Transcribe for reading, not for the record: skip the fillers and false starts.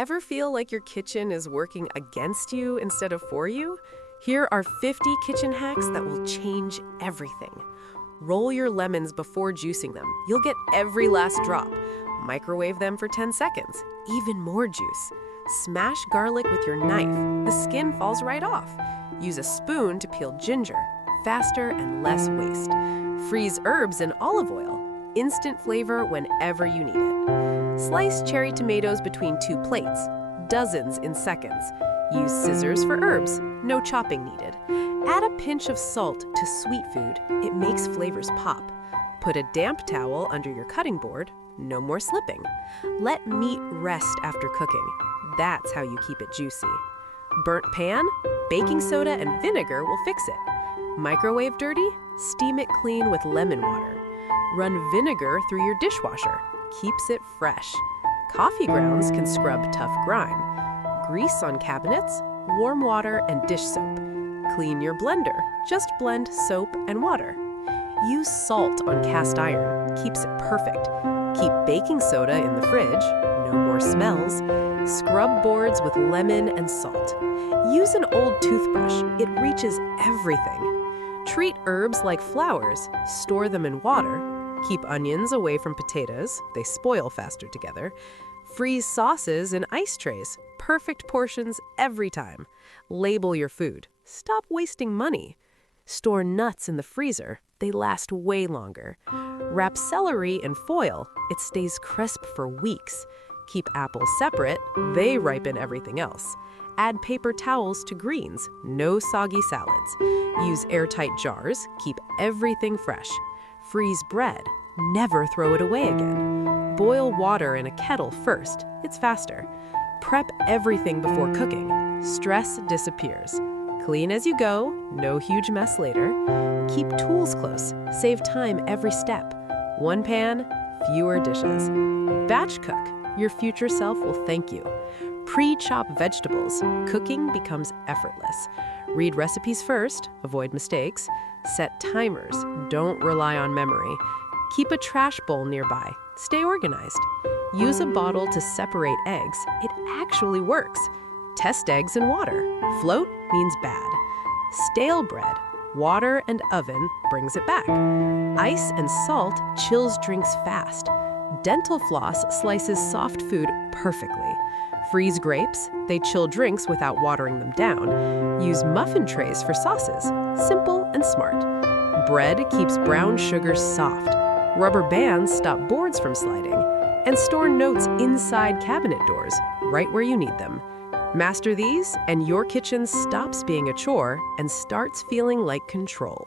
Ever feel like your kitchen is working against you instead of for you? Here are 50 kitchen hacks that will change everything. Roll your lemons before juicing them. You'll get every last drop. Microwave them for 10 seconds. Even more juice. Smash garlic with your knife. The skin falls right off. Use a spoon to peel ginger. Faster and less waste. Freeze herbs in olive oil. Instant flavor whenever you need it. Slice cherry tomatoes between 2 plates. Dozens in seconds. Use scissors for herbs. No chopping needed. Add a pinch of salt to sweet food. It makes flavors pop. Put a damp towel under your cutting board. No more slipping. Let meat rest after cooking. That's how you keep it juicy. Burnt pan? Baking soda and vinegar will fix it. Microwave dirty? Steam it clean with lemon water. Run vinegar through your dishwasher. Keeps it fresh. Coffee grounds can scrub tough grime. Grease on cabinets? Warm water and dish soap. Clean your blender. Just blend soap and water. Use salt on cast iron. Keeps it perfect. Keep baking soda in the fridge. No more smells. Scrub boards with lemon and salt. Use an old toothbrush. It reaches everything. Treat herbs like flowers. Store them in water. Keep onions away from potatoes. They spoil faster together. Freeze sauces in ice trays. Perfect portions every time. Label your food. Stop wasting money. Store nuts in the freezer. They last way longer. Wrap celery in foil. It stays crisp for weeks. Keep apples separate. They ripen everything else. Add paper towels to greens. No soggy salads. Use airtight jars. Keep everything fresh. Freeze bread. Never throw it away again. Boil water in a kettle first. It's faster. Prep everything before cooking. Stress disappears. Clean as you go. No huge mess later. Keep tools close. Save time every step. One pan, fewer dishes. Batch cook. Your future self will thank you. Pre-chop vegetables. Cooking becomes effortless. Read recipes first. Avoid mistakes. Set timers. Don't rely on memory. Keep a trash bowl nearby. Stay organized. Use a bottle to separate eggs. It actually works. Test eggs in water. Float means bad. Stale bread. Water and oven brings it back. Ice and salt chills drinks fast. Dental floss slices soft food perfectly. Freeze grapes. They chill drinks without watering them down. Use muffin trays for sauces. Simple and smart. Bread keeps brown sugar soft. Rubber bands stop boards from sliding. And store notes inside cabinet doors, right where you need them. Master these, and your kitchen stops being a chore and starts feeling like control.